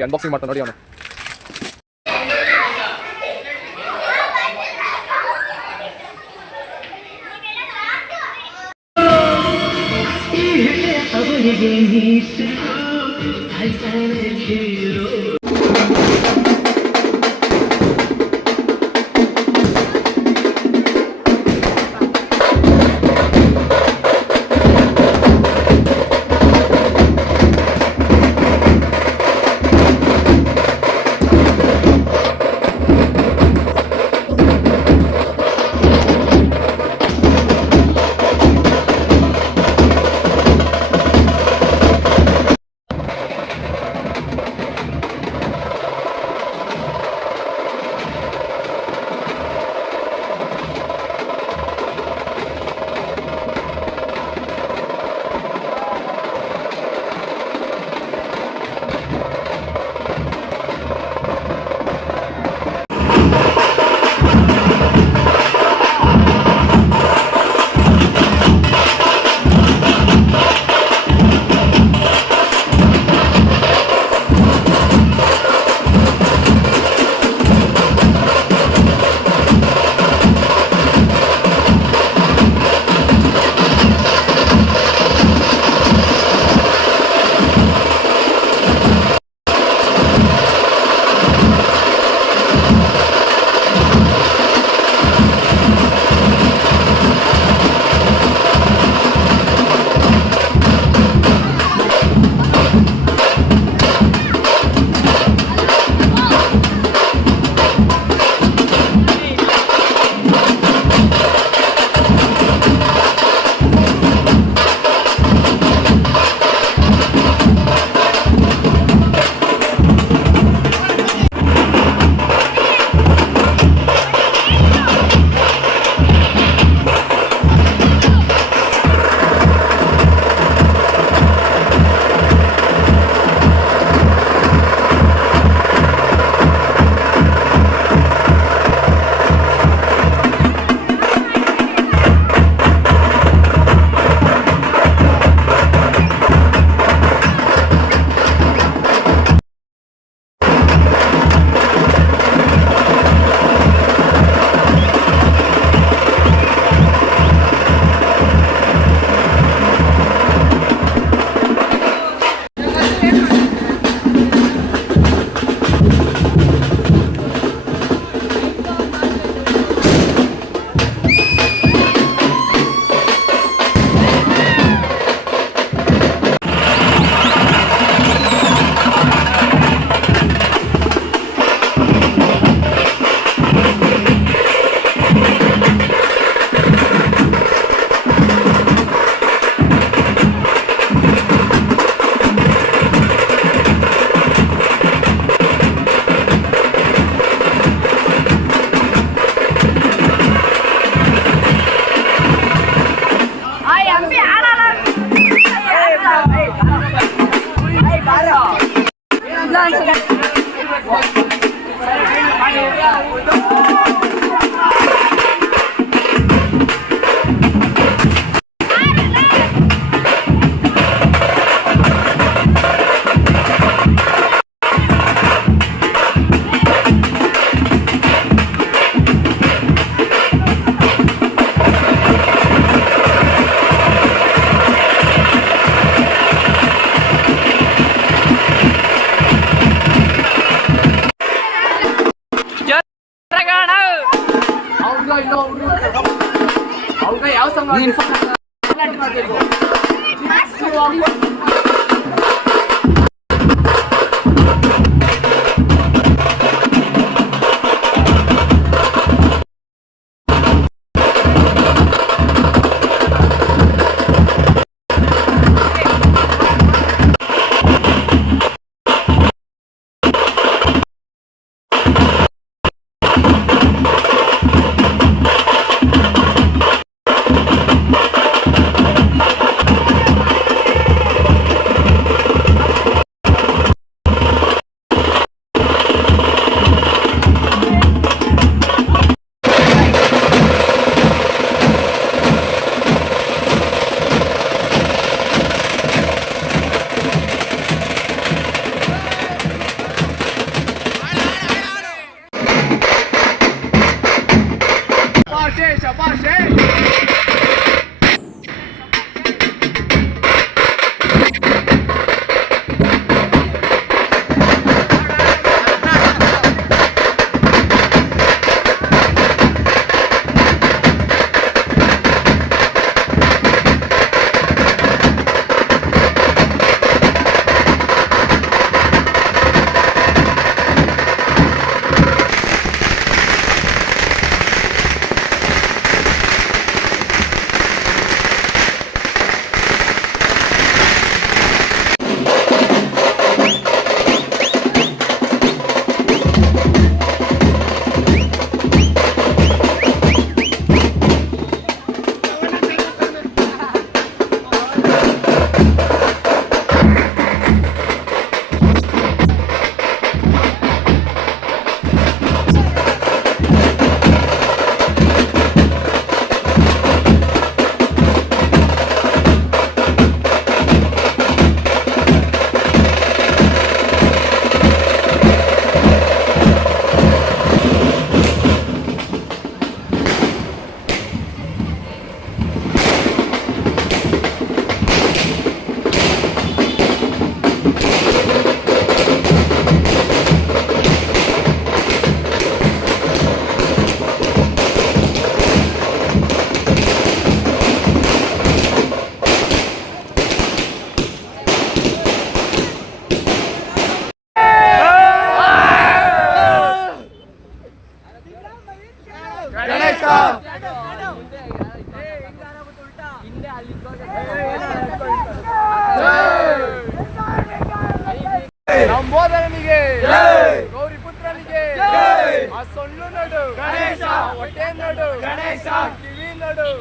Unboxing ಮಾಡ್ತಾನೆ ನೋಡಿ ಅವನು.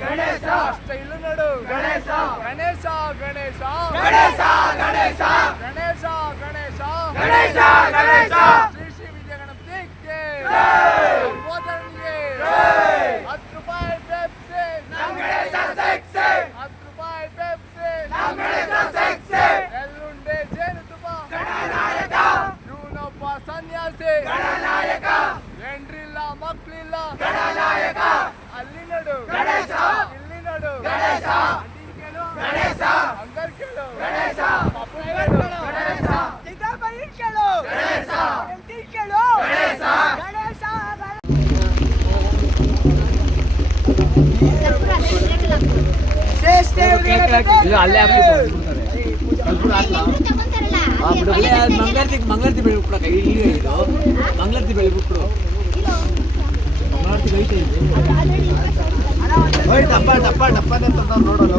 ಗಣೇಶ ಸ್ಟೈಲು ನಡು ಗಣೇಶ ಗಣೇಶ ಗಣೇಶ ಗಣೇಶ ಗಣೇಶ ಗಣೇಶ ಗಣೇಶ ಗಣೇಶ ಗಣೇಶ ಶ್ರೀ ಶ್ರೀ ವಿಜಯ ಗಣಪತಿಗೆ ಬೋಧನೆಗೆ 10 ರೂಪಾಯಿ ಪೆಪ್ಸಿ ನಮ್ಮ ಗಣೇಶ ಸೆಕ್ಸಿ 10 ರೂಪಾಯಿ ಪೆಪ್ಸಿ ನಮ್ಮ ಗಣೇಶ ಸೆಕ್ಸಿ ಎಳ್ಳುಂಡೆ ಜೇನುತುಪ್ಪ ಗಣನಾಯಕ ಇವನೊಬ್ಬ ಸನ್ಯಾಸಿ ಗಣನಾಯಕ ಹೆಂಡ್ರಿಲ್ಲ ಮಕ್ಕಳಿಲ್ಲ ಗಣನಾಯಕ ಅಲ್ಲಿ ನಡು ಗಣೇಶ ಇಲ್ಲಿ ನಡು ಗಣೇಶ ಗಣೇಶ ಅಂಗರ್ ಕೇಳು ಗಣೇಶ ಗಣೇಶ ಚಿಕ್ಕಪ್ಪಯ್ಯ ಕೇಳು ಗಣೇಶ ಎಂಟಿ ಕೇಳು ಗಣೇಶ ಗಣೇಶ ಅಲ್ಲೇ ಮಂಗಳಾರತಿ ಬೆಳಿಬಿಟ್ರು ಕೈ ಇಲ್ಲಿ ಇದು ಮಂಗಳಾರತಿ ಬೆಳಿಬಿಟ್ರು ಮಂಗಳಾರತಿ ಬೈತೆ ಡಬ್ಬ ಡಬ್ಬ ಡಬ್ಬನೇ ತಂದ ನೋಡೋಣ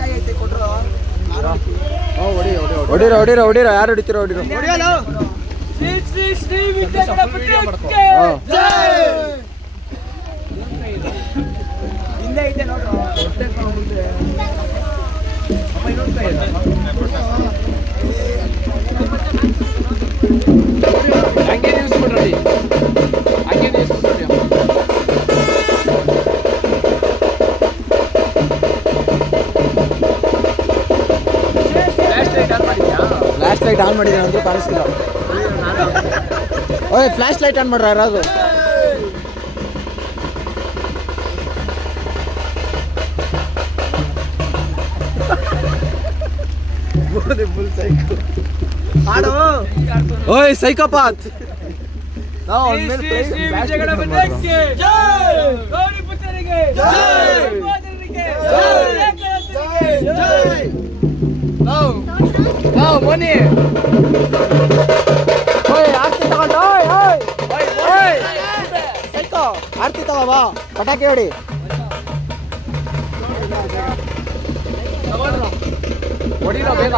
ಕಾಯಿ ಐತೆ ಕೊಟ್ರು ಹೊಡಿರೋ ಹೊಡಿರೋ ಹೊಡಿರೋ ಯಾರು ಹೊಡಿತೀರೋ ಹೊಡಿರೋ ಶ್ರೀ ಶ್ರೀ ಶ್ರೀ ವಿದ್ಯಾ ಗಣಪತಿ ಹಿಂದೆ ಐತೆ ನೋಡ್ರು ಅಮ್ಮ ಇನ್ನೊಂದು ಕೈ ಇದೆ ಹಂಗೆ ನಿಲ್ಸ್ಬಿಡ್ರಿ ಹಂಗೆ ನಿಲ್ಸ್ಬಿಡ್ರಿ ಫ್ಲಾಶ್ ಲೈಟ್ ಆನ್ ಮಾಡಿದ್ರೆ ಅಂದ್ರೂ ಕಾಣಿಸ್ತಿಲ್ಲ ಓಯ್ ಫ್ಲಾಶ್ ಲೈಟ್ ಆನ್ ಮಾಡ್ರ ಯಾರಾದ್ರು ಓಯ್ ಸೈಕೋಪಾತ್ ನಾವು ವಿಜಯ ಗಣಪತಿಗೆ ಜೈ ಗೌರಿ ಪುತ್ರರಿಗೆ ಜೈ ಮಾದರಿಗೆ ಜೈ ಜೈ ನಾವು ಮೊನ್ನೆ ಓಯ್ ಆರ್ತಿ ತಗೊಂಡು ಓಯ್ ಓಯ್ ಓಯ್ ಸೈಕೋ ಆರ್ತಿ ತಗೋ ಬಾ ಪಟಾಕಿ ಹೊಡಿ ಹೊಡಿರೋ ಬೇಗ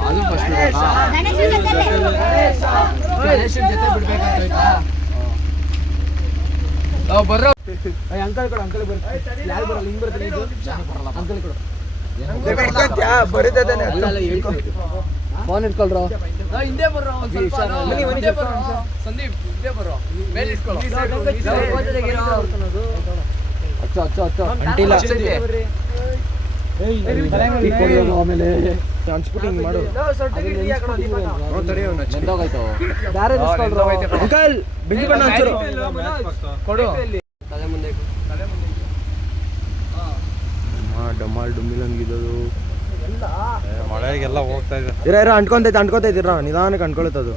ಅದು ಫಸ್ಟ್ ಗಣೇಶನ್ ಜೊತೆ ಬಿಡ್ಬೇಕಂತ ಬರ್ರೋ ಅಂಕಲ್ ಕೊಡು ಅಂಕಲ್ ಬರ್ತಾರೆ ಯಾರು ಬರಲ್ಲ ಹಿಂಗ್ ಬರ್ತಾರೆ ಅಂಕಲ್ ಕೊಡು ಫೋನ್ ಇಟ್ಕೊಳ್ರೋ ಹಿಂದೆ ಬರ್ರೋ ಸಂದೀಪ್ ಹಿಂದೆ ಬರ್ರೋ ಮೇಲೆ ಇಟ್ಕೊಳ್ಳೋ ಅಂಟಿಲ್ಲ ಆಮೇಲೆ ಟ್ರಾನ್ಸ್ಪೋರ್ಟಿಂಗ್ ಮಾಡು ಅಂಕಲ್ ಬೆಂಕಿ ಬಣ್ಣ ಹಚ್ಚರು ಕೊಡು ಡಮಾಲ್ ಡುಮ್ಮಿಲ್ ಹಂಗಿದ್ದದು ಮಳೆಗೆಲ್ಲ ಹೋಗ್ತಾ ಇದೆ ಇರ ಅಂಟ್ಕೊಂತೈತಿರ ನಿಧಾನಕ್ಕೆ ಅಂಟ್ಕೊಳುತ್ತದು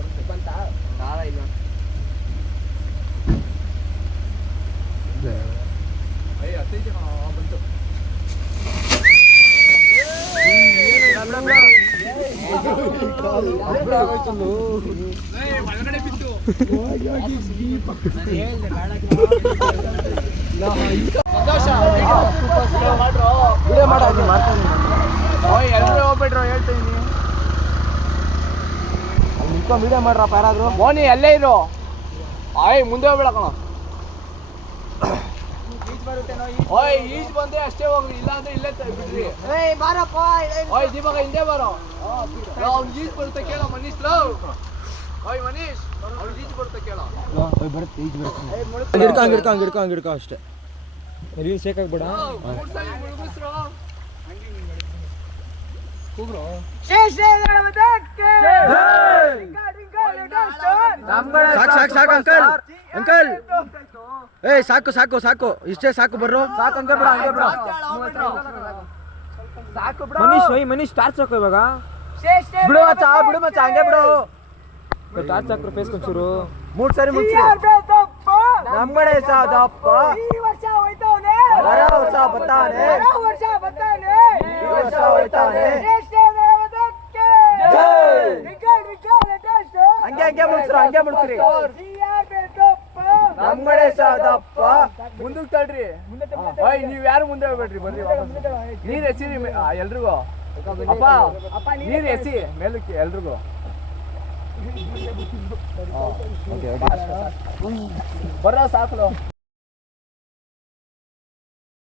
ವಿಡಿಯೋ ಮಾಡ್ತೀನಿ ಎಲ್ಲರೂ ಹೋಗ್ಬಿಟ್ರು ಹೇಳ್ತೀನಿ ನಿಂತ್ಕೊಂಡು ವಿಡಿಯೋ ಮಾಡ್ರಪ್ಪ ಯಾರಾದ್ರು ಮೋನಿ ಎಲ್ಲೇ ಇರು ಮುಂದೆ ಹೋಗ್ಬೇಡ ಕಣ ಓಯ್ ಈಜ್ ಬಂದೆ ಅಷ್ಟೇ ಹೋಗ್ರಿ ಇಲ್ಲ ಅಂದ್ರೆ ಇಲ್ಲೇ ಬಿಡ್ರಿ ಓಯ್ ದೀಪಕ ಹಿಂದೆ ಬರೋ ಅವ್ನು ಈಜ್ ಬರುತ್ತೆ ಕೇಳೋ ಮನೀಶ್ ಓಯ್ ಮನೀಶ್ ಅವ್ನು ಈಜ್ ಬರುತ್ತೆ ಕೇಳೋ ಗಿಡ್ಕ ಅಷ್ಟೇ ರೀಲ್ ಶೇಕ್ ಆಗ್ಬೇಡ ಸಾಕು ಅಂಕಲ್ ಅಂಕಲ್ ಏಯ್ ಸಾಕು ಸಾಕು ಸಾಕು ಇಷ್ಟೇ ಸಾಕು ಬರ್ರೋ ಸಾಕು ಅಂಕಲ್ ಬಿಡ ಮನೀಶ್ ಟಾರ್ಚ್ ಹಾಕೋ ಇವಾಗ ಬಿಡು ಮಚ್ಚ ಹಂಗೆ ಬಿಡು ಟಾರ್ಚ್ ಹಾಕ್ರು ಫೇಸ್ ಕೊಂಚೂರು 3 ಸರಿ ಮುಚ್ಚು ನಮ್ಮ ಗಣೇಶ ದಪ್ಪ ಈ ವರ್ಷ ಹೋಯ್ತಾನೆ ಬರ್ತಾನೆ ಹಂಗೆ ಮುಡ್ಸ್ರಿ ನಮ್ ಕಡೆ ದಪ್ಪ ಮುಂದಕ್ಕೆ ತಳ್ರಿ ಓಯ್ ನೀವ್ ಯಾರು ಮುಂದೆ ಹೋಗ್ಬೇಡ್ರಿ ಬರ್ರಿ ನೀರ್ ಎಸಿರಿ ಎಲ್ರಿಗೂ ಅಪ್ಪ ನೀರ್ ಎಸಿ ಮೇಲಕ್ಕೆ ಎಲ್ರಿಗೂ ಬರೋ ಸಾಕು